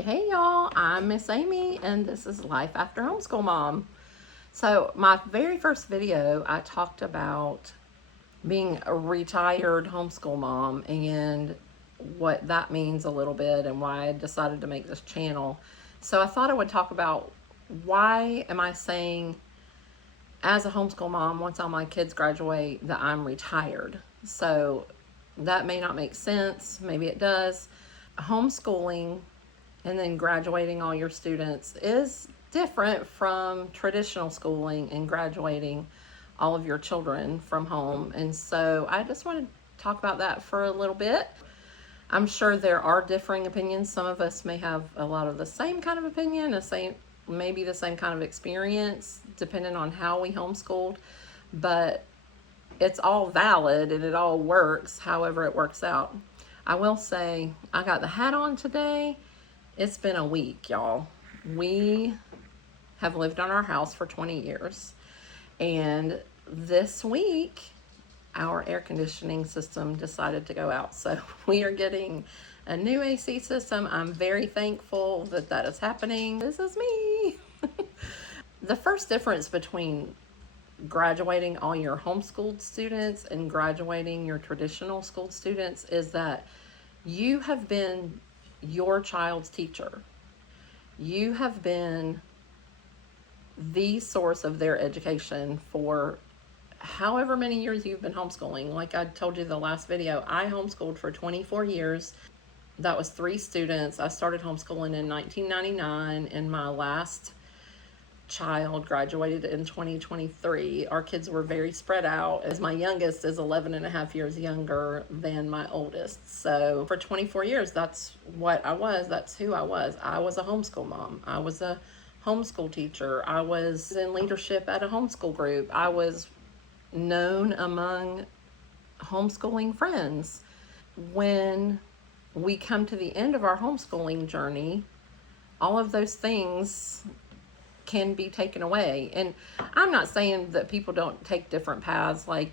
Hey y'all, I'm Miss Amy and this is Life After Homeschool Mom. So my very first video I talked about being a retired homeschool mom and what that means a little bit and why I decided to make this channel. So I thought I would talk about why am I saying as a homeschool mom once all my kids graduate that I'm retired. So that may not make sense, maybe it does. Homeschooling and then graduating all your students is different from traditional schooling and graduating all of your children from home. And so I just want to talk about that for a little bit. I'm sure there are differing opinions. Some of us may have a lot of the same kind of opinion, maybe the same kind of experience, depending on how we homeschooled, but it's all valid and it all works however it works out. I will say I got the hat on today. It's been a week, y'all. We have lived on our house for 20 years. And this week, our air conditioning system decided to go out. So we are getting a new AC system. I'm very thankful that that is happening. This is me. The first difference between graduating all your homeschooled students and graduating your traditional school students is that you have been your child's teacher. You have been the source of their education for however many years you've been homeschooling. Like I told you the last video, I homeschooled for 24 years. That was 3 students. I started homeschooling in 1999 and my last child graduated in 2023. Our kids were very spread out as my youngest is 11 and a half years younger than my oldest. So for 24 years, that's what I was. That's who I was. I was a homeschool mom. I was a homeschool teacher. I was in leadership at a homeschool group. I was known among homeschooling friends. When we come to the end of our homeschooling journey, all of those things can be taken away. And I'm not saying that people don't take different paths. Like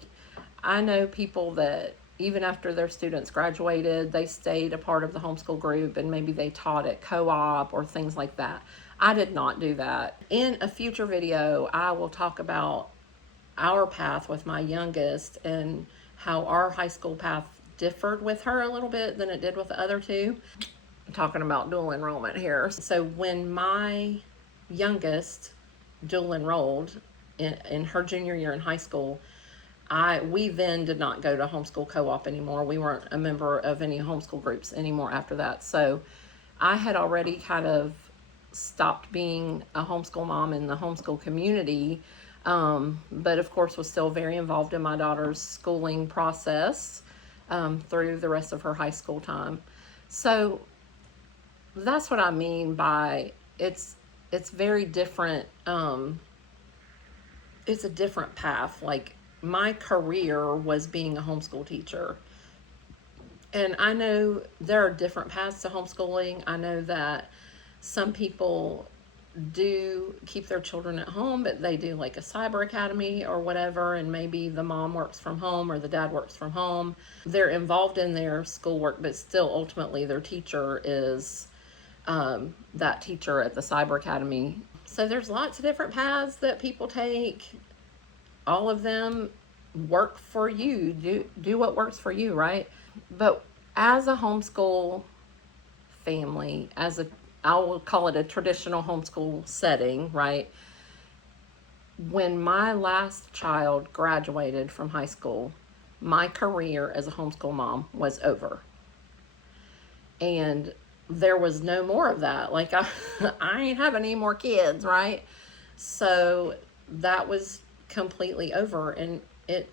I know people that even after their students graduated, they stayed a part of the homeschool group and maybe they taught at co-op or things like that. I did not do that. In a future video, I will talk about our path with my youngest and how our high school path differed with her a little bit than it did with the other two. I'm talking about dual enrollment here. So when my youngest dual enrolled in her junior year in high school, we then did not go to homeschool co-op anymore. We weren't a member of any homeschool groups anymore after that. So I had already kind of stopped being a homeschool mom in the homeschool community, but of course was still very involved in my daughter's schooling process through the rest of her high school time. So that's what I mean by it's very different. It's a different path. Like my career was being a homeschool teacher. And I know there are different paths to homeschooling. I know that some people do keep their children at home, but they do like a cyber academy or whatever, and maybe the mom works from home or the dad works from home. They're involved in their schoolwork, but still ultimately their teacher is that teacher at the cyber academy. So there's lots of different paths that people take. All of them work for you. Do what works for you, right? But as a homeschool family, I will call it a traditional homeschool setting, right? When my last child graduated from high school, my career as a homeschool mom was over. And there was no more of that. Like I ain't having any more kids, right? So that was completely over, and it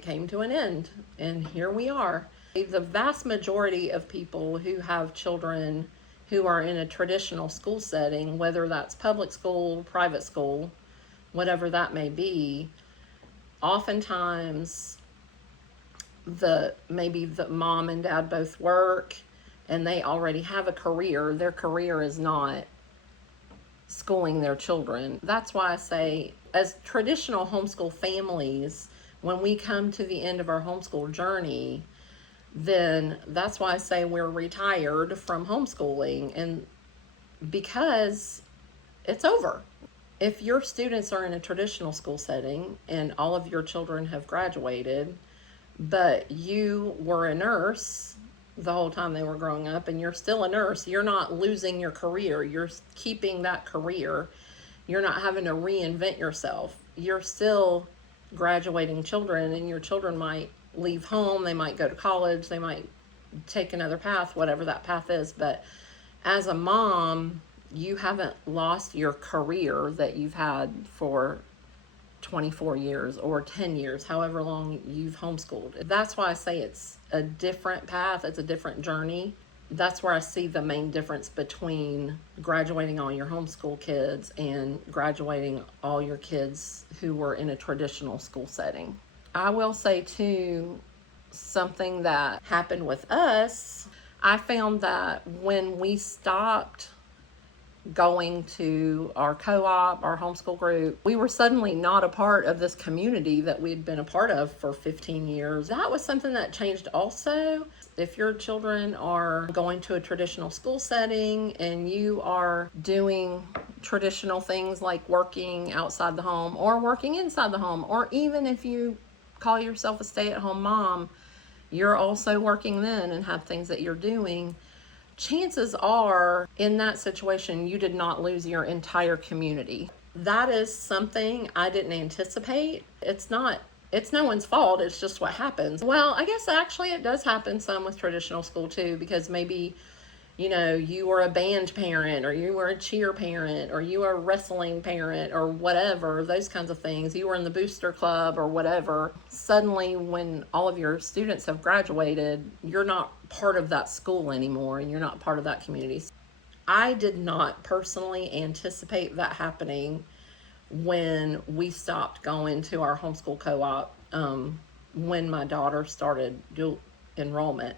came to an end, and here we are. The vast majority of people who have children who are in a traditional school setting, whether that's public school, private school, whatever that may be, oftentimes maybe the mom and dad both work and they already have a career. Their career is not schooling their children. That's why I say, as traditional homeschool families, when we come to the end of our homeschool journey, then that's why I say we're retired from homeschooling, and because it's over. If your students are in a traditional school setting and all of your children have graduated, but you were a nurse the whole time they were growing up and you're still a nurse, you're not losing your career. You're keeping that career. You're not having to reinvent yourself. You're still graduating children, and your children might leave home, they might go to college, they might take another path, whatever that path is. But as a mom, you haven't lost your career that you've had for 24 years or 10 years, however long you've homeschooled. That's why I say it's a different path, it's a different journey. That's where I see the main difference between graduating all your homeschool kids and graduating all your kids who were in a traditional school setting. I will say too, something that happened with us, I found that when we stopped going to our co-op, our homeschool group, we were suddenly not a part of this community that we'd been a part of for 15 years. That was something that changed also. If your children are going to a traditional school setting and you are doing traditional things like working outside the home or working inside the home, or even if you call yourself a stay-at-home mom, you're also working then and have things that you're doing, chances are in that situation you did not lose your entire community. That is something I didn't anticipate. It's no one's fault, it's just what happens. Well, I guess actually it does happen some with traditional school too, because maybe you were a band parent, or you were a cheer parent, or you were a wrestling parent, or whatever, those kinds of things. You were in the booster club or whatever. Suddenly, when all of your students have graduated, you're not part of that school anymore, and you're not part of that community. I did not personally anticipate that happening when we stopped going to our homeschool co-op, when my daughter started dual enrollment.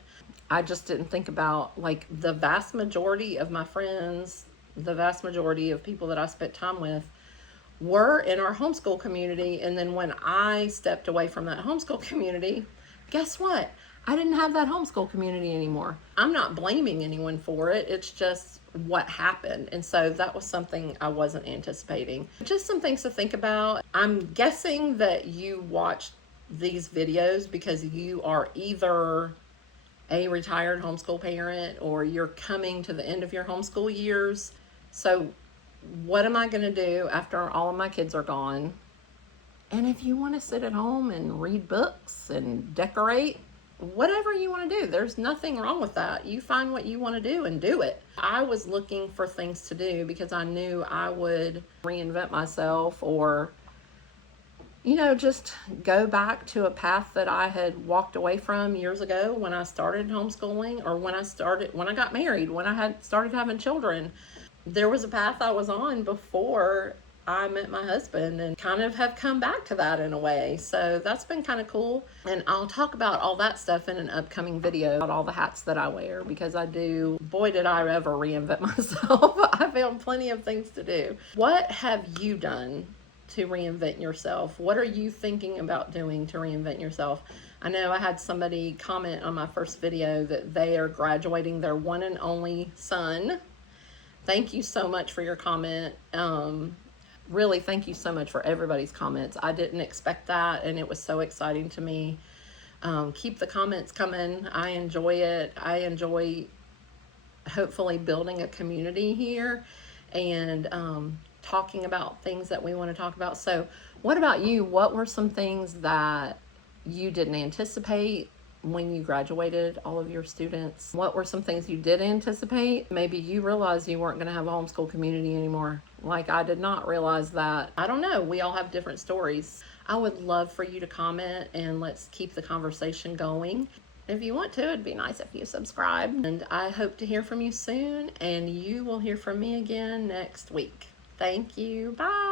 I just didn't think about, like, the vast majority of my friends, the vast majority of people that I spent time with were in our homeschool community. And then when I stepped away from that homeschool community, guess what? I didn't have that homeschool community anymore. I'm not blaming anyone for it. It's just what happened. And so that was something I wasn't anticipating. Just some things to think about. I'm guessing that you watched these videos because you are either a retired homeschool parent or you're coming to the end of your homeschool years. So what am I going to do after all of my kids are gone? And if you want to sit at home and read books and decorate, whatever you want to do, there's nothing wrong with that. You find what you want to do and do it. I was looking for things to do because I knew I would reinvent myself, or just go back to a path that I had walked away from years ago when I started homeschooling, or when I got married, when I had started having children. There was a path I was on before I met my husband, and kind of have come back to that in a way. So that's been kind of cool. And I'll talk about all that stuff in an upcoming video, about all the hats that I wear, because boy, did I ever reinvent myself. I found plenty of things to do. What have you done to reinvent yourself? What are you thinking about doing to reinvent yourself? I know I had somebody comment on my first video that they are graduating their one and only son. Thank you so much for your comment. Really, thank you so much for everybody's comments. I didn't expect that, and it was so exciting to me. Keep the comments coming. I enjoy it. I enjoy hopefully building a community here, and talking about things that we want to talk about. So what about you? What were some things that you didn't anticipate when you graduated all of your students? What were some things you did anticipate? Maybe you realized you weren't going to have a homeschool community anymore. Like, I did not realize that. I don't know. We all have different stories. I would love for you to comment, and let's keep the conversation going. If you want to, it'd be nice if you subscribe. And I hope to hear from you soon, and you will hear from me again next week. Thank you. Bye.